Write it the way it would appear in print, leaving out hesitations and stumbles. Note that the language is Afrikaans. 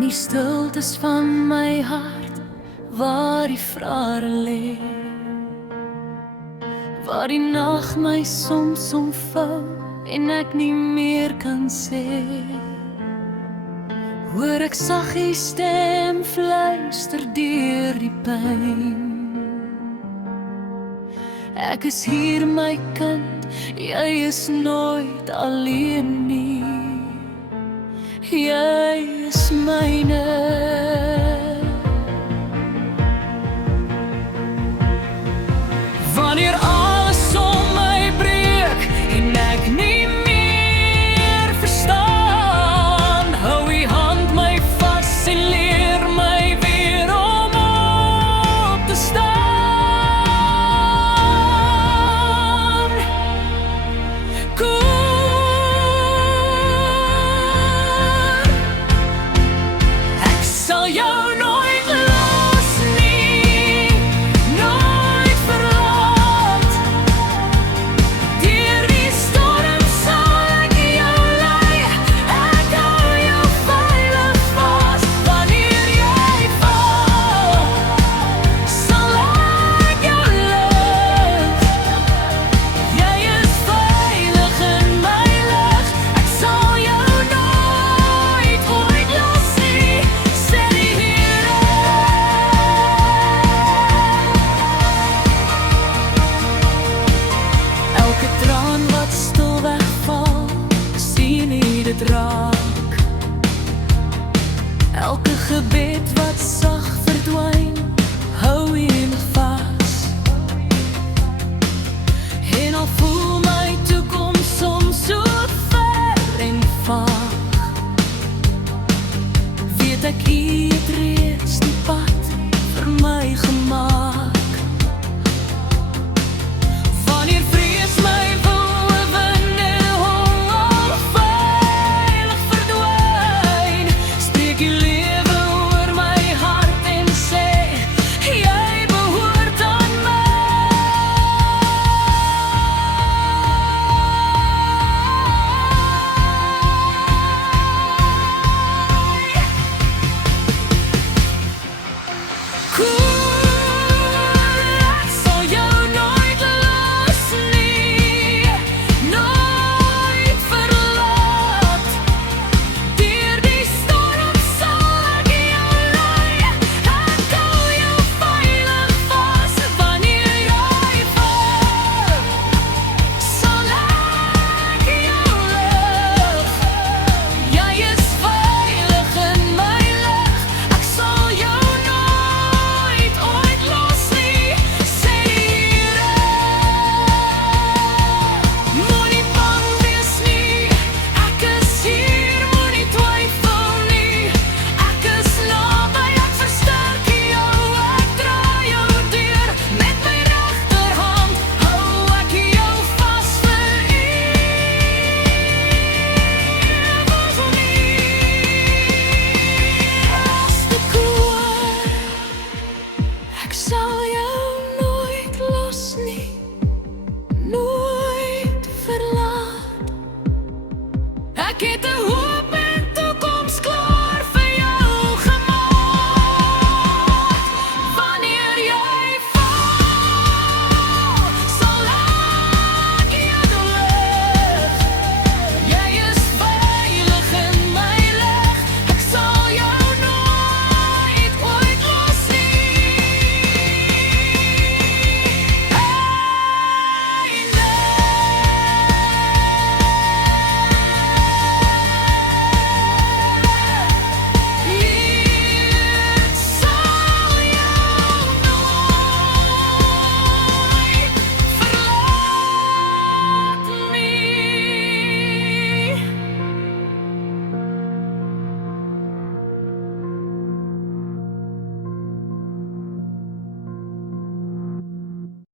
In die stiltes van my hart, waar die vrare lê, waar die nag my soms omvou en ek nie meer kan sê, hoor ek saggie stem fluister deur die pyn. Ek is hier my kind, jy is nooit alleen nie, jy is myne. Wanneer alles om my breek en ek nie meer verstaan, hou die hand my vas en leer my weer om op te staan. Ek sal jou nooit los nie, nooit verlaat. Deur die storm sal ek jou lei, ek hou jou veilig vas. Wanneer jy val, sal ek jou lift. Jy is veilig in my lig, ek sal jou nooit ooit los nie, sê die Here. Elke traan wat stil wegval, sien U dit raak. Elke gebed wat sag verdwyn,